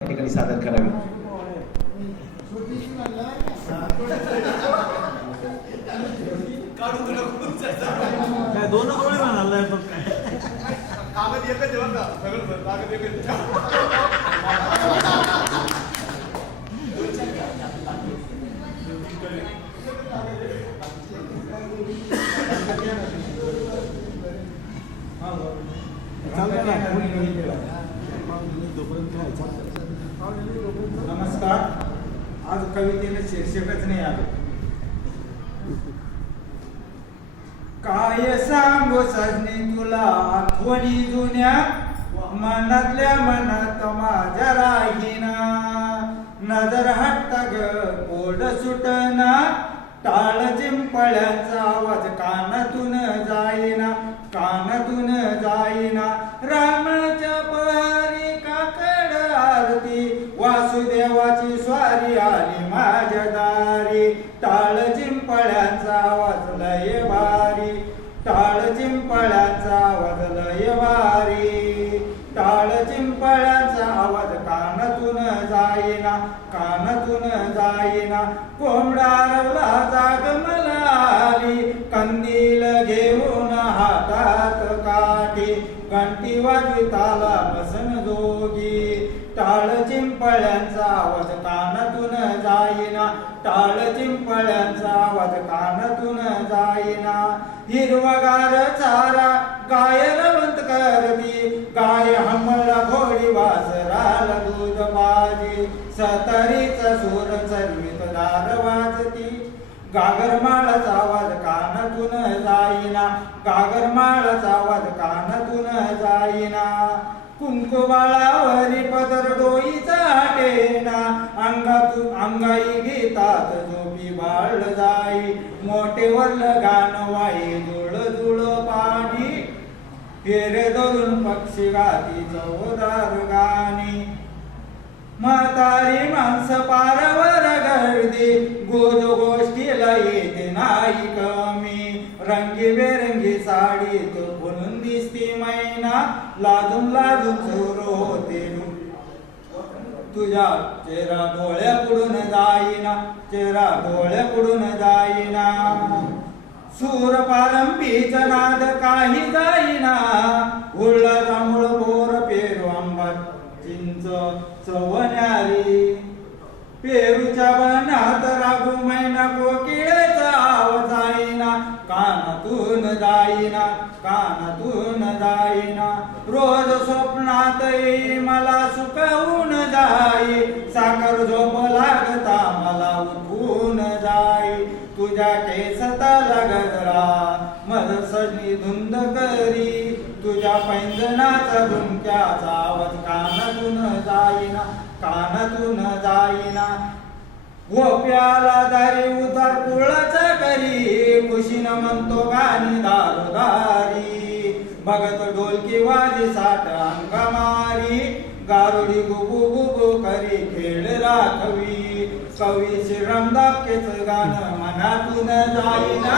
ठिकाणी सादर करावी. काय दोन कोणी म्हणाला कागद बरं का? सगळं कागद एकच आहे. नमस्कार. आज कवितेने शीर्षकच नाही आलं. काय सांगू सजनी तुला आठवणी जुन्या? मनातल्या मनात माझ्या राहीना नजर हट्ट ग कोड सुटना. टाळ चिंपळ्याचा आवाज कानातून जाईना कानातून जाईना. दारी आली माझ्या दारी. टाळ चिंपळ्यांचा आवाज लय भारी. टाळ चिंपळ्यांचा आवाज लय भारी. टाळ चिंपळ्यांचा आवाज कानातून जाईना कानातून जाईना. कोंबडा रवला जाग मला आली कंदील घेऊन हातात काठी. घंटी वाजविताला बसन जोगी. टाळ चिंपळ्यांचा आवाज कानातून जाईना. टाळ चिंपळ्यांचा आवाज कानातून जाईना. हिरवगार चारा गाय रवंत करती. गाय हमला घोडी वासराला दूध बाजी सतरीचा सूर चरवीत दार वाजती. गागरमाळाचा आवाज कानातून जाईना. गागरमाळाचा आवाज कानातून जाईना. कुंकुबाळा अंगाई गीतात झोपी बाळ जाई. मोठेवर गाणं वाई जुळ जुळ पाणी. फेरे धरून पक्षी गाती चौदार गाणी. म्हातारी माणसं पारवर गर्दी. गोद गोष्टीला येते नाही कमी. रंगीबेरंगी साडीत म्हणून दिसती मैना. लाजून लाजून चोर होते तुझ्या चेहरा डोळ्या जाईना चेहरा डोळ्या जाईना. सूर पारंबीचा नाद काही जाईना. उरला जांभूळ बोर पेरू आंबा चिंच चवण्यारी पेरू जाईना कानातून जाईना रोज स्वप्नात येई मला सुकवून जाई. साखर झोप लागता मला उठून जाई. तुझ्या केसताला गजरा मध सजनी धुंद करी. तुझ्या पैंजनाचा झुमक्याचा आवाज कानातून जाईना कानातून जाईना. गोप्याला दारी उदार कुळाचा करी. म्हणतो गाणी दारोदारी भगत ढोलकी वाजी साठ अंगमारी गारुडी गुबू गुबू करी खेळ राखवी। कवी श्रीराम दापकेच गाणं मनातून जाईना।